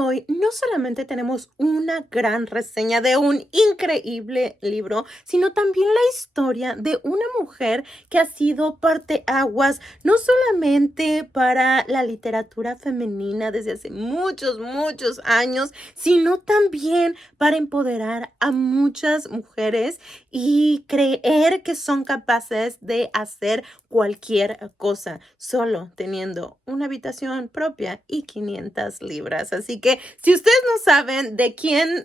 hoy no solamente tenemos una gran reseña de un increíble libro, sino también la historia de una mujer que ha sido parteaguas no solamente para la literatura femenina desde hace muchos años, sino también para empoderar a muchas mujeres y creer que son capaces de hacer cualquier cosa, solo teniendo una habitación propia y 500 libras. Así que si ustedes no saben de quién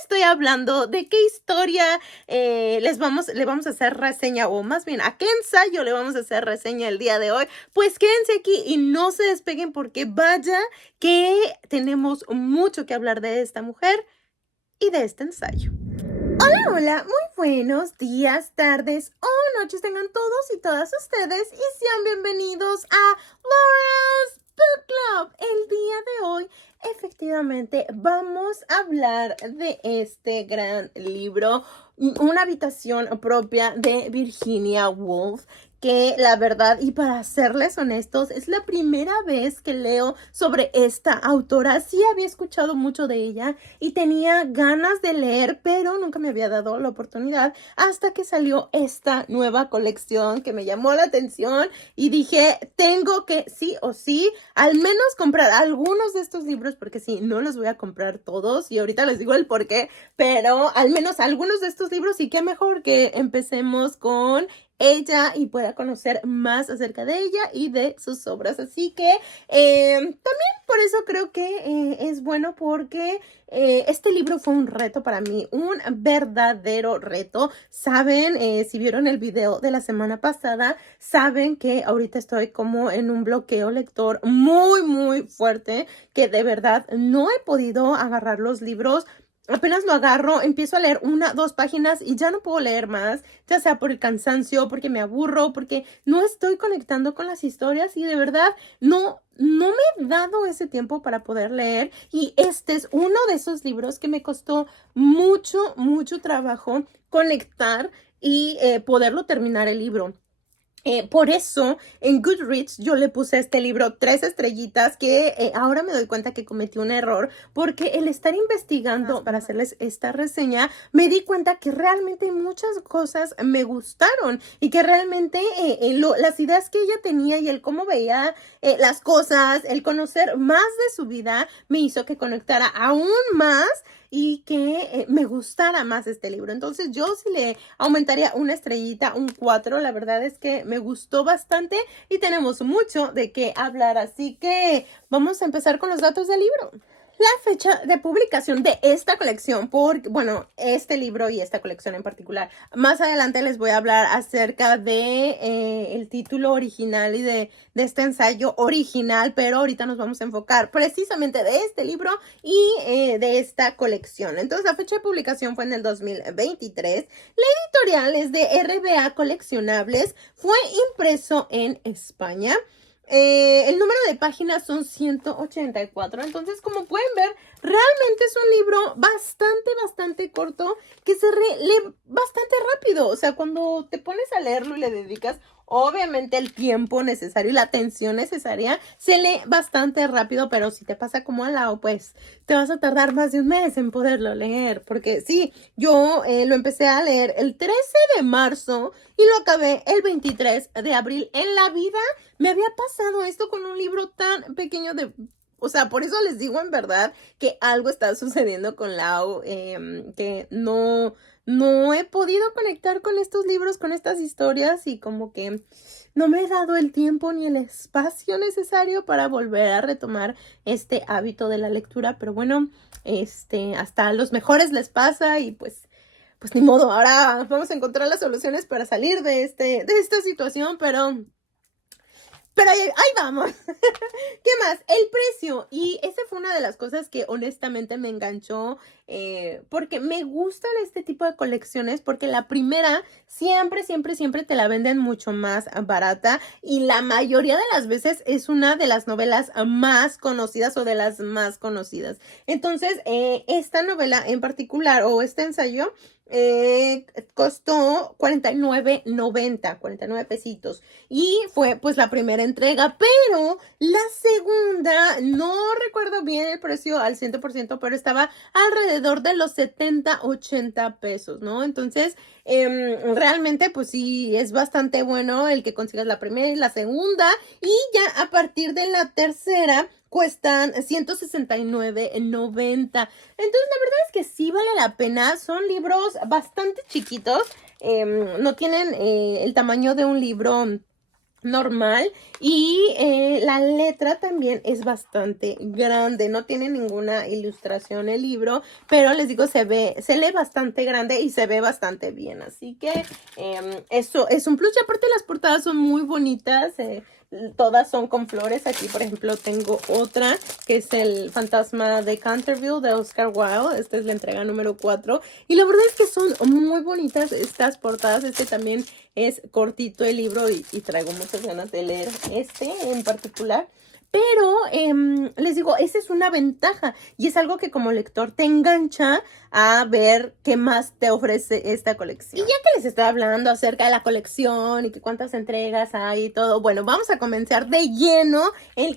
estoy hablando, de qué historia le vamos a hacer reseña, o más bien a qué ensayo le vamos a hacer reseña el día de hoy, pues quédense aquí y no se despeguen porque vaya que tenemos mucho que hablar de esta mujer y de este ensayo. Hola, muy buenos días, tardes o noches tengan todos y todas ustedes y sean bienvenidos a Laura's Book Club. El día de hoy, efectivamente, vamos a hablar de este gran libro, Una habitación propia de Virginia Woolf, que la verdad, y para serles honestos, es la primera vez que leo sobre esta autora. Sí había escuchado mucho de ella y tenía ganas de leer, pero nunca me había dado la oportunidad hasta que salió esta nueva colección que me llamó la atención y dije, tengo que sí o sí, al menos comprar algunos de estos libros, porque sí, no los voy a comprar todos y ahorita les digo el por qué, pero al menos algunos de estos libros, y qué mejor que empecemos con ella y pueda conocer más acerca de ella y de sus obras. Así que también por eso creo que es bueno porque este libro fue un reto para mí, un verdadero reto. Saben, si vieron el video de la semana pasada, saben que ahorita estoy como en un bloqueo lector muy fuerte, que de verdad no he podido agarrar los libros. Apenas lo agarro, empiezo a leer 1, 2 páginas y ya no puedo leer más, ya sea por el cansancio, porque me aburro, porque no estoy conectando con las historias y de verdad no me he dado ese tiempo para poder leer. Y este es uno de esos libros que me costó mucho trabajo conectar y poderlo terminar el libro. Por eso en Goodreads yo le puse a este libro 3 estrellitas, que ahora me doy cuenta que cometí un error porque el estar investigando para hacerles esta reseña me di cuenta que realmente muchas cosas me gustaron y que realmente las ideas que ella tenía y el cómo veía las cosas, el conocer más de su vida me hizo que conectara aún más y que me gustara más este libro. Entonces yo sí le aumentaría una estrellita, un 4. La verdad es que me gustó bastante y tenemos mucho de qué hablar. Así que vamos a empezar con los datos del libro. La fecha de publicación de esta colección, bueno, este libro y esta colección en particular. Más adelante les voy a hablar acerca de el título original y de este ensayo original, pero ahorita nos vamos a enfocar precisamente de este libro y de esta colección. Entonces, la fecha de publicación fue en el 2023. La editorial es de RBA Coleccionables. Fue impreso en España. El número de páginas son 184. Entonces, como pueden ver, realmente es un libro bastante corto que se lee bastante rápido. O sea, cuando te pones a leerlo y le dedicas obviamente el tiempo necesario y la atención necesaria, se lee bastante rápido, pero si te pasa como al lado, pues te vas a tardar más de un mes en poderlo leer, porque sí, yo lo empecé a leer el 13 de marzo y lo acabé el 23 de abril. En la vida me había pasado esto con un libro tan pequeño o sea, por eso les digo en verdad que algo está sucediendo con Lau, que no he podido conectar con estos libros, con estas historias y como que no me he dado el tiempo ni el espacio necesario para volver a retomar este hábito de la lectura. Pero bueno, hasta a los mejores les pasa y pues ni modo. Ahora vamos a encontrar las soluciones para salir de esta situación, pero ahí vamos. ¿Qué más? El precio. Y esa fue una de las cosas que honestamente me enganchó, porque me gustan este tipo de colecciones, porque la primera siempre te la venden mucho más barata y la mayoría de las veces es una de las novelas más conocidas o de las más conocidas. Entonces, esta novela en particular o este ensayo costó 49 pesitos. Y fue pues la primera entrega, pero la segunda, no recuerdo bien el precio al 100%, pero estaba alrededor de los 70-80 pesos, ¿no? Entonces, realmente pues sí, es bastante bueno el que consigas la primera y la segunda. Y ya a partir de la tercera cuestan 169.90. Entonces, la verdad es que sí vale la pena. Son libros bastante chiquitos. No tienen el tamaño de un libro normal. Y la letra también es bastante grande. No tiene ninguna ilustración el libro, pero les digo, se lee bastante grande y se ve bastante bien. Así que eso es un plus. Y aparte las portadas son muy bonitas. Todas son con flores. Aquí, por ejemplo, tengo otra que es el fantasma de Canterville de Oscar Wilde. Esta es la entrega número 4. Y la verdad es que son muy bonitas estas portadas. Este también es cortito el libro y traigo muchas ganas de leer este en particular. Pero les digo, esa es una ventaja y es algo que como lector te engancha a ver qué más te ofrece esta colección. Y ya que les estoy hablando acerca de la colección y que cuántas entregas hay y todo, bueno, vamos a comenzar de lleno.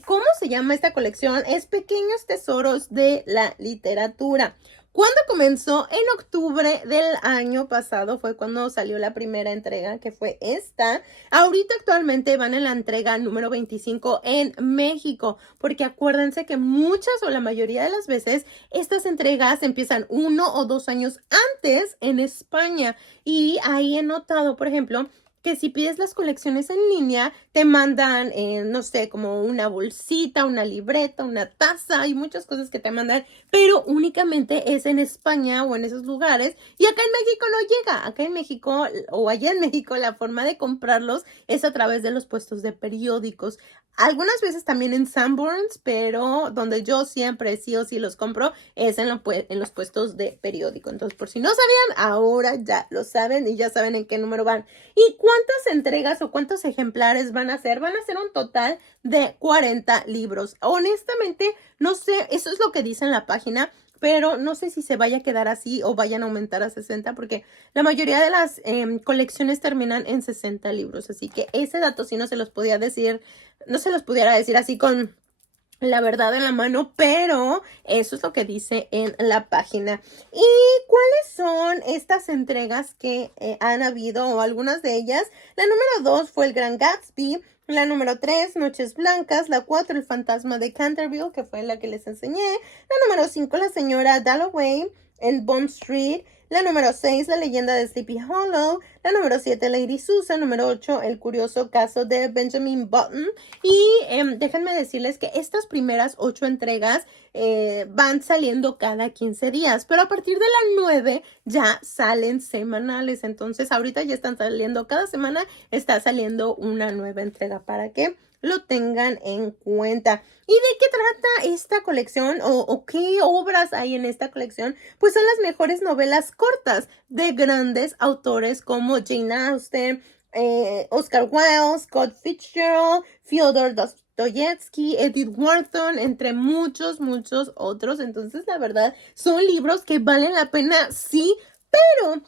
¿Cómo se llama esta colección? Es Pequeños Tesoros de la Literatura. ¿Cuándo comenzó? En octubre del año pasado fue cuando salió la primera entrega, que fue esta. Ahorita actualmente van en la entrega número 25 en México, porque acuérdense que muchas o la mayoría de las veces estas entregas empiezan 1 o 2 años antes en España. Y ahí he notado, por ejemplo, que si pides las colecciones en línea, te mandan, no sé, como una bolsita, una libreta, una taza, hay muchas cosas que te mandan, pero únicamente es en España o en esos lugares, y acá en México no llega. Acá en México o allá en México la forma de comprarlos es a través de los puestos de periódicos. Algunas veces también en Sanborns, pero donde yo siempre sí o sí los compro es en los puestos de periódico. Entonces, por si no sabían, ahora ya lo saben y ya saben en qué número van. ¿Y cuántas entregas o cuántos ejemplares van a ser? Van a ser un total de 40 libros. Honestamente, no sé, eso es lo que dice en la página, pero no sé si se vaya a quedar así o vayan a aumentar a 60, porque la mayoría de las colecciones terminan en 60 libros. Así que ese dato sí no se los podía decir, no se los pudiera decir así con la verdad en la mano, pero eso es lo que dice en la página. ¿Y cuáles son estas entregas que han habido o algunas de ellas? La número 2 fue El Gran Gatsby. La número 3, Noches Blancas. La 4, El Fantasma de Canterville, que fue la que les enseñé. La número 5, La Señora Dalloway en Bond Street. La número 6, La Leyenda de Sleepy Hollow. La número 7, Lady Susan. Número 8, El Curioso Caso de Benjamin Button. Y déjenme decirles que estas primeras 8 entregas van saliendo cada 15 días, pero a partir de la 9 ya salen semanales. Entonces ahorita ya están saliendo, cada semana está saliendo una nueva entrega para que lo tengan en cuenta. ¿Y de qué trata esta colección o qué obras hay en esta colección? Pues son las mejores novelas cortas de grandes autores como Jane Austen, Oscar Wilde, Scott Fitzgerald, Fyodor Dostoyevsky, Edith Wharton, entre muchos otros. Entonces, la verdad, son libros que valen la pena, sí, pero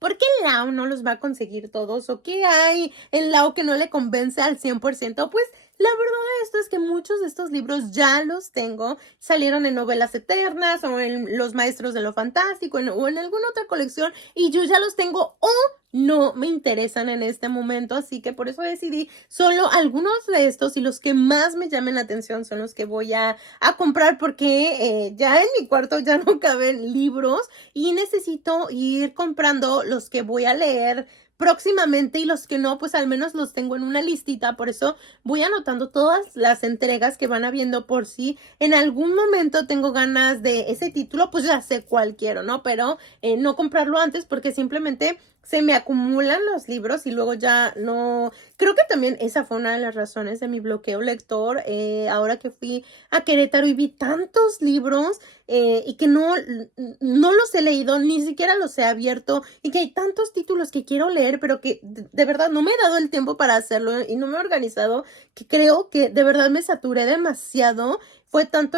¿por qué Lau no los va a conseguir todos? ¿O qué hay en Lau que no le convence al 100%? Pues la verdad de esto es que muchos de estos libros ya los tengo. Salieron en Novelas Eternas o en Los Maestros de lo Fantástico o en alguna otra colección y yo ya los tengo o no me interesan en este momento. Así que por eso decidí solo algunos de estos y los que más me llamen la atención son los que voy a comprar porque ya en mi cuarto ya no caben libros y necesito ir comprando los que voy a leer próximamente y los que no, pues al menos los tengo en una listita. Por eso voy anotando todas las entregas que van habiendo por si en algún momento tengo ganas de ese título, pues ya sé cuál quiero, ¿no? Pero no comprarlo antes porque simplemente se me acumulan los libros y luego ya no. Creo que también esa fue una de las razones de mi bloqueo lector. Ahora que fui a Querétaro y vi tantos libros y que no los he leído, ni siquiera los he abierto y que hay tantos títulos que quiero leer, pero que de verdad no me he dado el tiempo para hacerlo y no me he organizado, que creo que de verdad me saturé demasiado. Fue tanto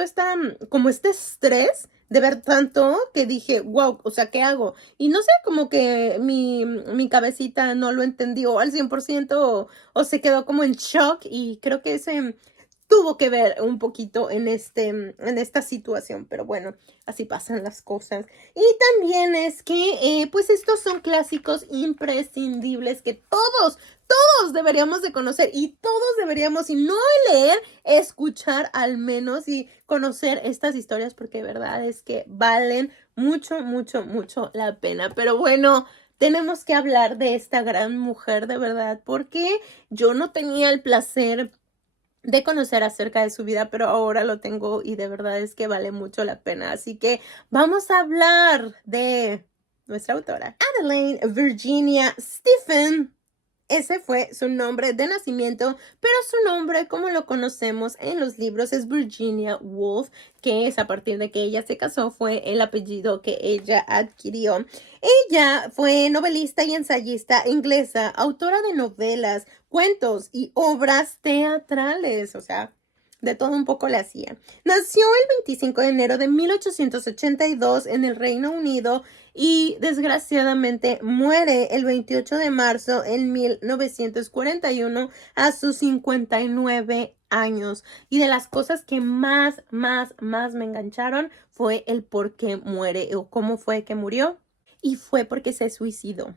como este estrés de ver tanto que dije, wow, o sea, ¿qué hago? Y no sé, como que mi cabecita no lo entendió al 100% o se quedó como en shock y creo que ese tuvo que ver un poquito en esta situación, pero bueno, así pasan las cosas. Y también es que, pues estos son clásicos imprescindibles que todos deberíamos de conocer y todos deberíamos, si no leer, escuchar al menos y conocer estas historias porque de verdad es que valen mucho, mucho, mucho la pena. Pero bueno, tenemos que hablar de esta gran mujer de verdad porque yo no tenía el placer de conocer acerca de su vida, pero ahora lo tengo y de verdad es que vale mucho la pena. Así que vamos a hablar de nuestra autora, Adeline Virginia Stephen. Ese fue su nombre de nacimiento, pero su nombre, como lo conocemos en los libros, es Virginia Woolf, que es a partir de que ella se casó, fue el apellido que ella adquirió. Ella fue novelista y ensayista inglesa, autora de novelas, cuentos y obras teatrales, o sea, de todo un poco le hacía. Nació el 25 de enero de 1882 en el Reino Unido y desgraciadamente muere el 28 de marzo en 1941 a sus 59 años. Y de las cosas que más me engancharon fue el por qué muere o cómo fue que murió. Y fue porque se suicidó.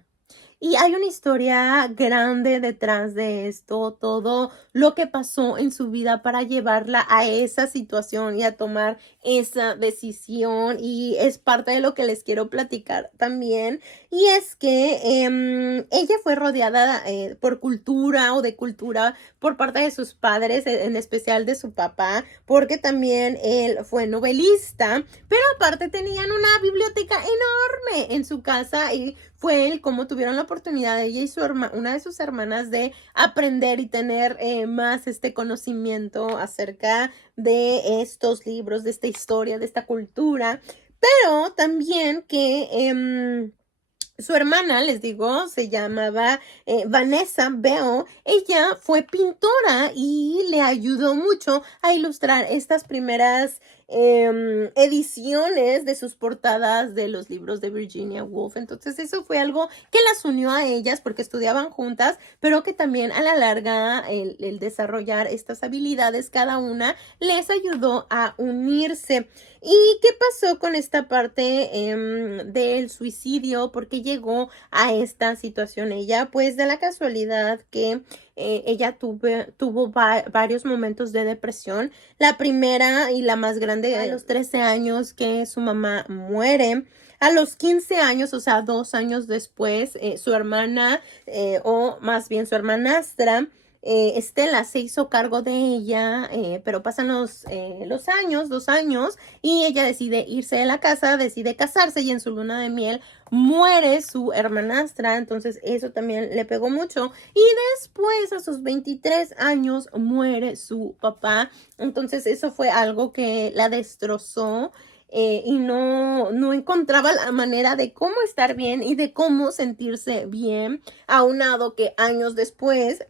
Y hay una historia grande detrás de esto, todo lo que pasó en su vida para llevarla a esa situación y a tomar esa decisión. Y es parte de lo que les quiero platicar también. Y es que ella fue rodeada por cultura o de cultura por parte de sus padres, en especial de su papá, porque también él fue novelista, pero aparte tenían una biblioteca enorme en su casa y fue él como tuvieron la oportunidad ella y una de sus hermanas de aprender y tener más conocimiento acerca de estos libros, de esta historia, de esta cultura, pero también que su hermana, les digo, se llamaba Vanessa Bell. Ella fue pintora y le ayudó mucho a ilustrar estas primeras ediciones de sus portadas de los libros de Virginia Woolf. Entonces eso fue algo que las unió a ellas porque estudiaban juntas, pero que también a la larga el desarrollar estas habilidades cada una les ayudó a unirse. ¿Y qué pasó con esta parte del suicidio? ¿Por qué llegó a esta situación ella? Pues de la casualidad que ella tuvo varios momentos de depresión. La primera y la más grande a los 13 años que su mamá muere. A los 15 años, o sea, 2 años después, su hermana, o más bien su hermanastra, Estela se hizo cargo de ella, pero pasan los años, 2 años, y ella decide irse de la casa, decide casarse y en su luna de miel muere su hermanastra, entonces eso también le pegó mucho. Y después, a sus 23 años, muere su papá, entonces eso fue algo que la destrozó. Y no encontraba la manera de cómo estar bien y de cómo sentirse bien, aunado que años después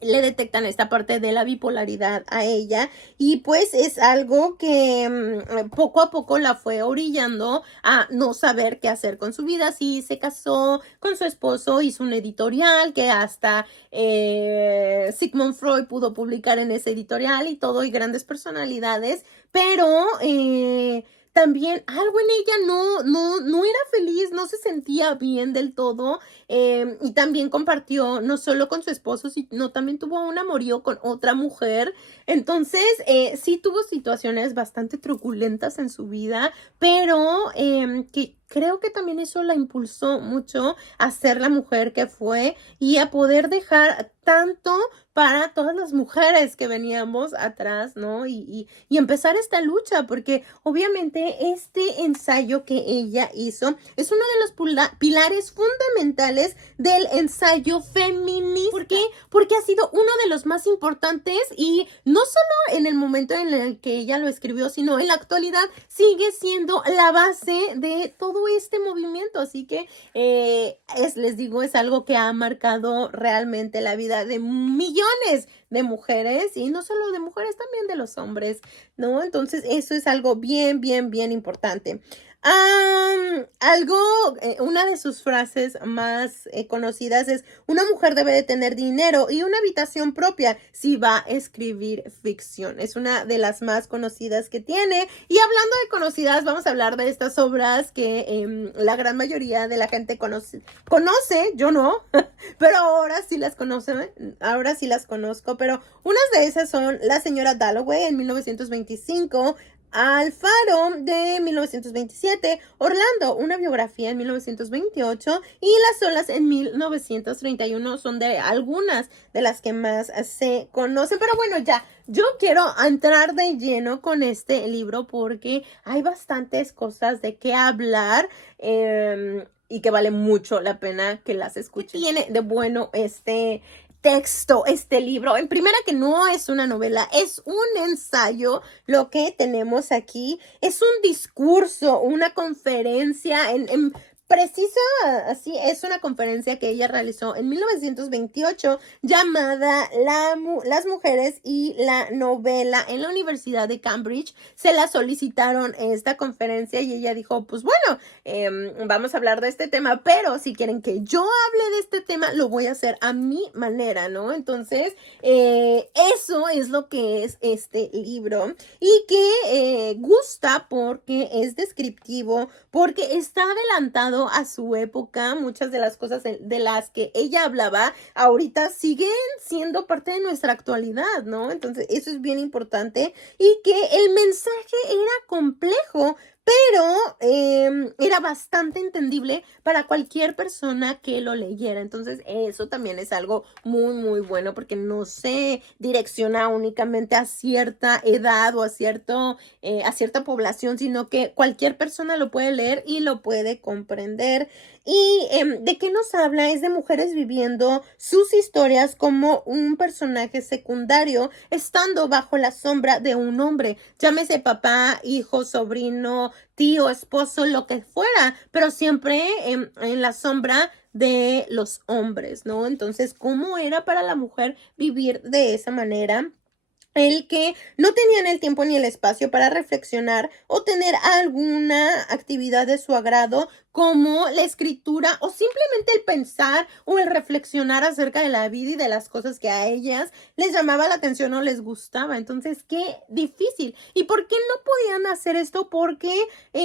le detectan esta parte de la bipolaridad a ella y pues es algo que poco a poco la fue orillando a no saber qué hacer con su vida. Sí, se casó con su esposo, hizo un editorial que hasta Sigmund Freud pudo publicar en ese editorial y todo, y grandes personalidades, pero también algo en ella no era feliz, no se sentía bien del todo. Y también compartió no solo con su esposo, sino también tuvo un amorío con otra mujer. Entonces, sí tuvo situaciones bastante truculentas en su vida, pero que creo que también eso la impulsó mucho a ser la mujer que fue y a poder dejar tanto para todas las mujeres que veníamos atrás, ¿no? Y empezar esta lucha, porque obviamente este ensayo que ella hizo es uno de los pilares fundamentales del ensayo feminista. ¿Por qué? Porque ha sido uno de los más importantes y no solo en el momento en el que ella lo escribió, sino en la actualidad sigue siendo la base de todo este movimiento, así que les digo, es algo que ha marcado realmente la vida de millones de mujeres, y no solo de mujeres, también de los hombres, ¿no? Entonces eso es algo bien, bien, bien importante. Una de sus frases más conocidas es: una mujer debe de tener dinero y una habitación propia si va a escribir ficción. Es una de las más conocidas que tiene. Y hablando de conocidas, vamos a hablar de estas obras que la gran mayoría de la gente conoce, yo no, pero ahora sí las conozco, pero unas de esas son La señora Dalloway en 1925, Alfaro de 1927, Orlando, una biografía en 1928 y Las olas en 1931 son de algunas de las que más se conocen. Pero bueno, ya, yo quiero entrar de lleno con este libro porque hay bastantes cosas de qué hablar y que vale mucho la pena que las escuchen. Tiene de bueno este libro. En primera, que no es una novela, es un ensayo. Lo que tenemos aquí es un discurso, una conferencia precisa, así es, una conferencia que ella realizó en 1928 llamada Las mujeres y la novela en la Universidad de Cambridge. Se la solicitaron esta conferencia y ella dijo, pues bueno, vamos a hablar de este tema, pero si quieren que yo hable de este tema, lo voy a hacer a mi manera, ¿no? Entonces, eso es lo que es este libro y que gusta porque es descriptivo, porque está adelantado a su época. Muchas de las cosas de las que ella hablaba ahorita siguen siendo parte de nuestra actualidad, ¿no? Entonces eso es bien importante y que el mensaje era complejo, pero era bastante entendible para cualquier persona que lo leyera. Entonces eso también es algo muy, muy bueno porque no se direcciona únicamente a cierta edad o a cierta población, sino que cualquier persona lo puede leer y lo puede comprender. ¿Y de qué nos habla? Es de mujeres viviendo sus historias como un personaje secundario, estando bajo la sombra de un hombre, llámese papá, hijo, sobrino, tío, esposo, lo que fuera, pero siempre en la sombra de los hombres, ¿no? Entonces, ¿cómo era para la mujer vivir de esa manera? El que no tenían el tiempo ni el espacio para reflexionar o tener alguna actividad de su agrado, como la escritura o simplemente el pensar o el reflexionar acerca de la vida y de las cosas que a ellas les llamaba la atención o les gustaba. Entonces, qué difícil. ¿Y por qué no podían hacer esto? Porque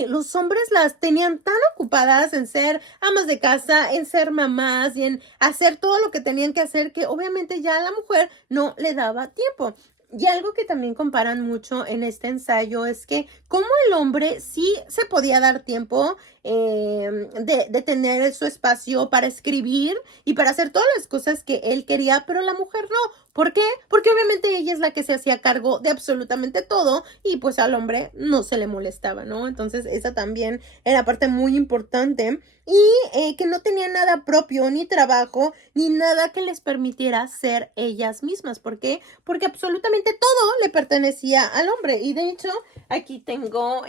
los hombres las tenían tan ocupadas en ser amas de casa, en ser mamás y en hacer todo lo que tenían que hacer, que obviamente ya a la mujer no le daba tiempo. Y algo que también comparan mucho en este ensayo es que como el hombre sí se podía dar tiempo de tener su espacio para escribir y para hacer todas las cosas que él quería, pero la mujer no. ¿Por qué? Porque obviamente ella es la que se hacía cargo de absolutamente todo y pues al hombre no se le molestaba, ¿no? Entonces esa también era parte muy importante y que no tenía nada propio, ni trabajo, ni nada que les permitiera ser ellas mismas. ¿Por qué? Porque absolutamente todo le pertenecía al hombre. Y de hecho, aquí tengo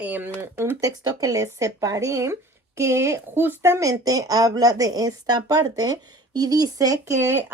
un texto que les separé que justamente habla de esta parte y dice que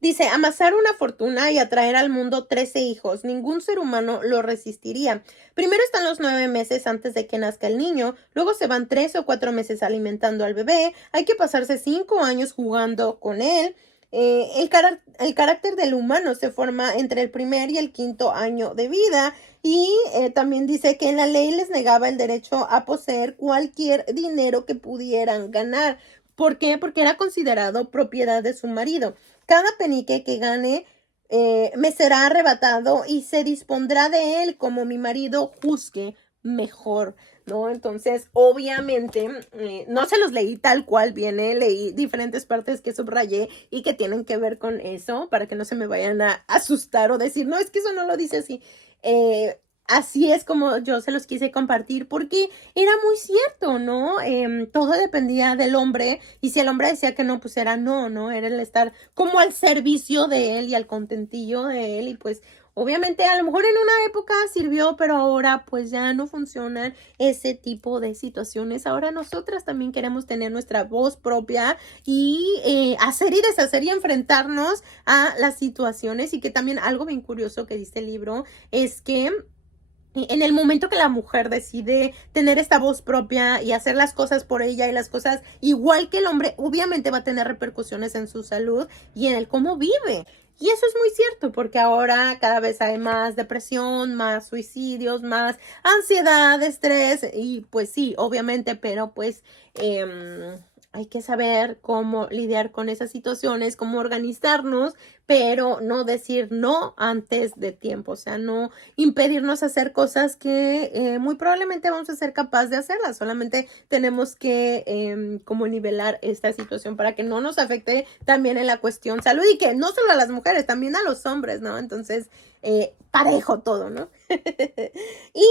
dice: amasar una fortuna y atraer al mundo 13 hijos. Ningún ser humano lo resistiría. Primero están los 9 meses antes de que nazca el niño. Luego se van 3 o 4 meses alimentando al bebé. Hay que pasarse 5 años jugando con él. El carácter del humano se forma entre el primer y el quinto año de vida. Y también dice que en la ley les negaba el derecho a poseer cualquier dinero que pudieran ganar. ¿Por qué? Porque era considerado propiedad de su marido. Cada penique que gane me será arrebatado y se dispondrá de él como mi marido juzgue mejor, ¿no? Entonces, obviamente, no se los leí tal cual viene, leí diferentes partes que subrayé y que tienen que ver con eso, para que no se me vayan a asustar o decir, no, es que eso no lo dice así. Así es como yo se los quise compartir porque era muy cierto, ¿no? Todo dependía del hombre y si el hombre decía que no, pues era no, ¿no? Era el estar como al servicio de él y al contentillo de él y pues obviamente a lo mejor en una época sirvió, pero ahora pues ya no funcionan ese tipo de situaciones. Ahora nosotras también queremos tener nuestra voz propia y hacer y deshacer y enfrentarnos a las situaciones. Y que también algo bien curioso que dice el libro es que en el momento que la mujer decide tener esta voz propia y hacer las cosas por ella y las cosas igual que el hombre, obviamente va a tener repercusiones en su salud y en el cómo vive. Y eso es muy cierto, porque ahora cada vez hay más depresión, más suicidios, más ansiedad, estrés, y pues sí, obviamente, pero pues hay que saber cómo lidiar con esas situaciones, cómo organizarnos, pero no decir no antes de tiempo, o sea, no impedirnos hacer cosas que muy probablemente vamos a ser capaces de hacerlas. Solamente tenemos que como nivelar esta situación para que no nos afecte también en la cuestión salud y que no solo a las mujeres, también a los hombres, ¿no? Entonces, parejo todo, ¿no? Y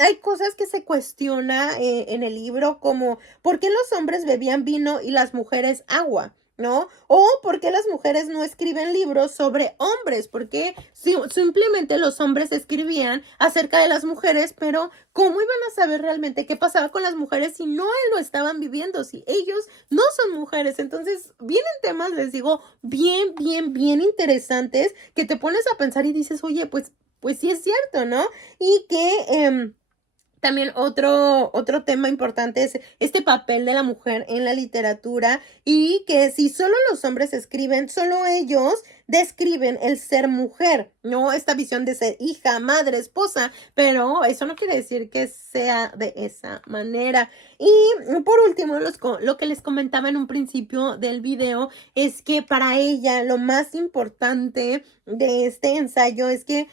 hay cosas que se cuestiona en el libro como ¿por qué los hombres bebían vino y las mujeres agua? ¿No? O ¿por qué las mujeres no escriben libros sobre hombres? Porque simplemente los hombres escribían acerca de las mujeres, pero ¿cómo iban a saber realmente qué pasaba con las mujeres si no lo estaban viviendo? Si ellos no son mujeres. Entonces vienen temas, les digo, bien, bien, bien interesantes que te pones a pensar y dices, oye, pues sí es cierto, ¿no? Y que también otro tema importante es este papel de la mujer en la literatura y que si solo los hombres escriben, solo ellos describen el ser mujer, ¿no? Esta visión de ser hija, madre, esposa, pero eso no quiere decir que sea de esa manera. Y por último, lo que les comentaba en un principio del video es que para ella lo más importante de este ensayo es que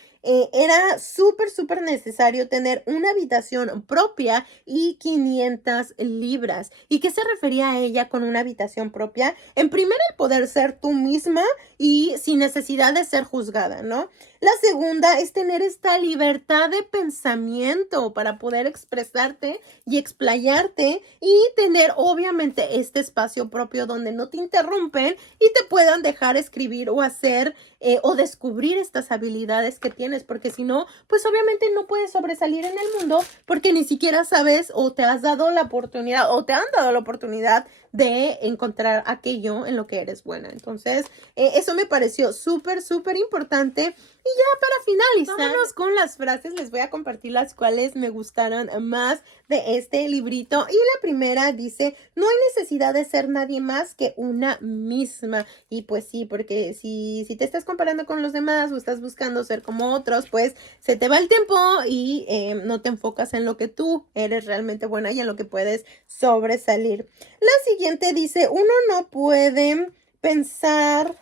era súper, súper necesario tener una habitación propia y 500 libras. ¿Y qué se refería a ella con una habitación propia? En primer, el poder ser tú misma y sin necesidad de ser juzgada, ¿no? La segunda es tener esta libertad de pensamiento para poder expresarte y explayarte y tener obviamente este espacio propio donde no te interrumpen y te puedan dejar escribir o hacer o descubrir estas habilidades que tienes, porque si no, pues obviamente no puedes sobresalir en el mundo porque ni siquiera sabes o te has dado la oportunidad o te han dado la oportunidad de encontrar aquello en lo que eres buena. Entonces, eso me pareció súper, súper importante. Y ya para finalizar, vámonos con las frases. Les voy a compartir las cuales me gustaron más de este librito. Y la primera dice, no hay necesidad de ser nadie más que una misma. Y pues sí, porque si te estás comparando con los demás o estás buscando ser como otros, pues se te va el tiempo y no te enfocas en lo que tú eres realmente buena y en lo que puedes sobresalir. La siguiente dice, uno no puede pensar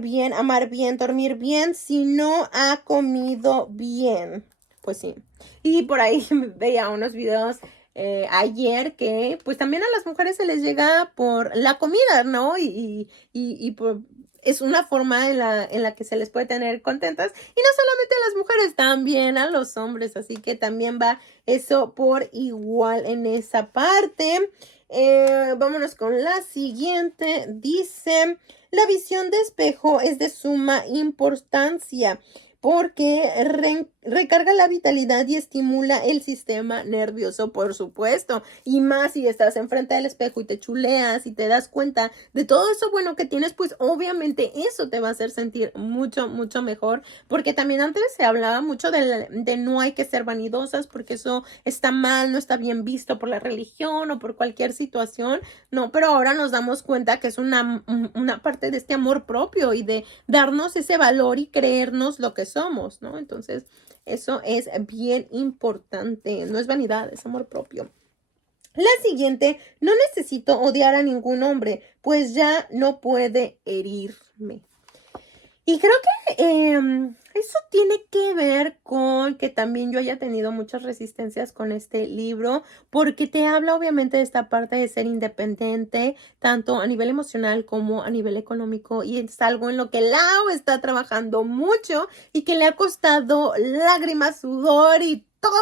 bien, amar bien, dormir bien si no ha comido bien. Pues sí. Y por ahí veía unos videos ayer que pues también a las mujeres se les llega por la comida, ¿no? Es una forma en la que se les puede tener contentas. Y no solamente a las mujeres, también a los hombres. Así que también va eso por igual en esa parte. Vámonos con la siguiente. Dice, la visión de espejo es de suma importancia porque recarga la vitalidad y estimula el sistema nervioso, por supuesto. Y más si estás enfrente del espejo y te chuleas y te das cuenta de todo eso bueno que tienes, pues obviamente eso te va a hacer sentir mucho, mucho mejor. Porque también antes se hablaba mucho de no hay que ser vanidosas porque eso está mal, no está bien visto por la religión o por cualquier situación. No, pero ahora nos damos cuenta que es una parte de este amor propio y de darnos ese valor y creernos lo que somos, ¿no? Entonces, eso es bien importante. No es vanidad, es amor propio. La siguiente, no necesito odiar a ningún hombre, pues ya no puede herirme. Y creo que eso tiene que ver con que también yo haya tenido muchas resistencias con este libro, porque te habla obviamente de esta parte de ser independiente, tanto a nivel emocional como a nivel económico, y es algo en lo que Lau está trabajando mucho y que le ha costado lágrimas, sudor y todo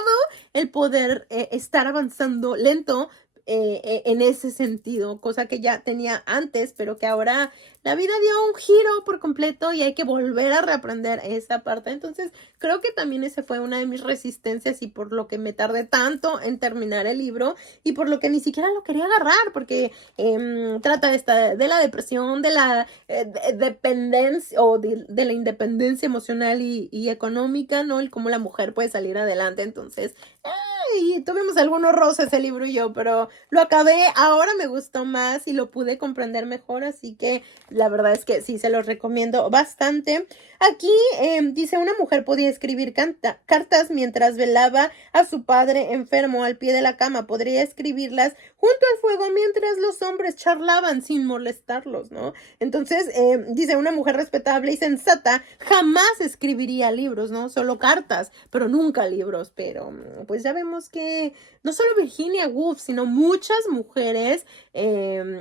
el poder estar avanzando lento en ese sentido, cosa que ya tenía antes, pero que ahora la vida dio un giro por completo y hay que volver a reaprender esa parte. Entonces, creo que también ese fue una de mis resistencias y por lo que me tardé tanto en terminar el libro y por lo que ni siquiera lo quería agarrar, porque trata de la depresión, de la dependencia o de la independencia emocional y económica, ¿no? Y cómo la mujer puede salir adelante. Entonces, y tuvimos algunos roces ese libro y yo, pero lo acabé, ahora me gustó más y lo pude comprender mejor, así que la verdad es que sí, se los recomiendo bastante. Aquí dice, una mujer podía escribir cartas mientras velaba a su padre enfermo al pie de la cama, podría escribirlas junto al fuego mientras los hombres charlaban sin molestarlos, ¿no? Entonces, dice, una mujer respetable y sensata jamás escribiría libros, ¿no? Solo cartas, pero nunca libros, pero pues ya vemos que no solo Virginia Woolf, sino muchas mujeres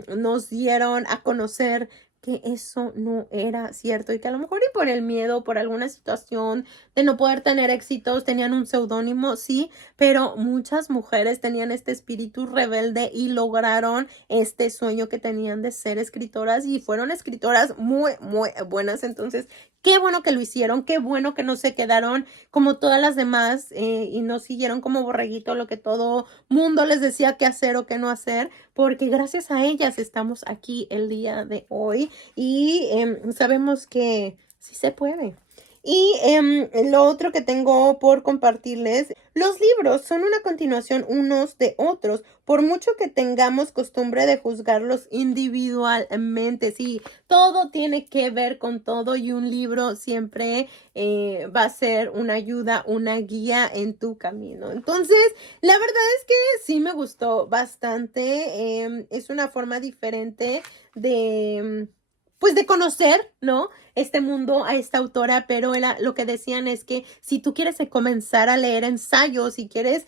nos dieron a conocer que eso no era cierto y que a lo mejor y por el miedo, por alguna situación de no poder tener éxitos, tenían un seudónimo, sí, pero muchas mujeres tenían este espíritu rebelde y lograron este sueño que tenían de ser escritoras y fueron escritoras muy, muy buenas. Entonces, qué bueno que lo hicieron, qué bueno que no se quedaron como todas las demás y no siguieron como borreguito lo que todo mundo les decía qué hacer o qué no hacer, porque gracias a ellas estamos aquí el día de hoy y sabemos que sí se puede. Y lo otro que tengo por compartirles, los libros son una continuación unos de otros, por mucho que tengamos costumbre de juzgarlos individualmente. Sí, todo tiene que ver con todo y un libro siempre va a ser una ayuda, una guía en tu camino. Entonces, la verdad es que sí me gustó bastante. Es una forma diferente de pues de conocer, ¿no? Este mundo a esta autora, pero lo que decían es que si tú quieres comenzar a leer ensayos, si quieres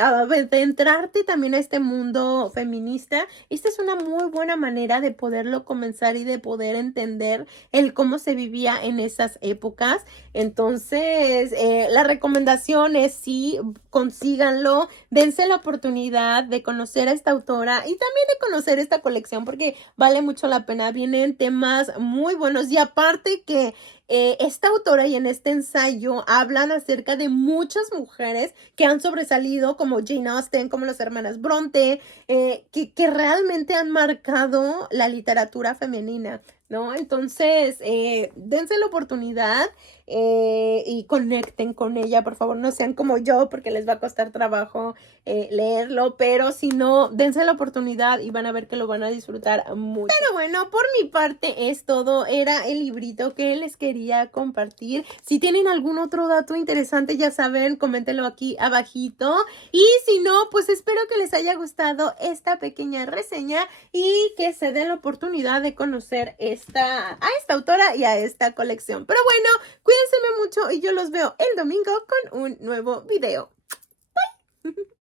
adentrarte también a este mundo feminista, esta es una muy buena manera de poderlo comenzar y de poder entender el cómo se vivía en esas épocas. Entonces, la recomendación es sí, consíganlo, dense la oportunidad de conocer a esta autora y también de conocer esta colección porque vale mucho la pena, vienen temas muy buenos y aparte que esta autora y en este ensayo hablan acerca de muchas mujeres que han sobresalido como Jane Austen, como las hermanas Bronte, que realmente han marcado la literatura femenina, ¿no? Entonces, dense la oportunidad y conecten con ella, por favor, no sean como yo porque les va a costar trabajo leerlo, pero si no, dense la oportunidad y van a ver que lo van a disfrutar mucho. Pero bueno, por mi parte es todo, era el librito que les quería compartir. Si tienen algún otro dato interesante, ya saben, coméntenlo aquí abajito y si no, pues espero que les haya gustado esta pequeña reseña y que se den la oportunidad de conocer a esta autora y a esta colección. Pero bueno, cuídense mucho y yo los veo el domingo con un nuevo video. Bye.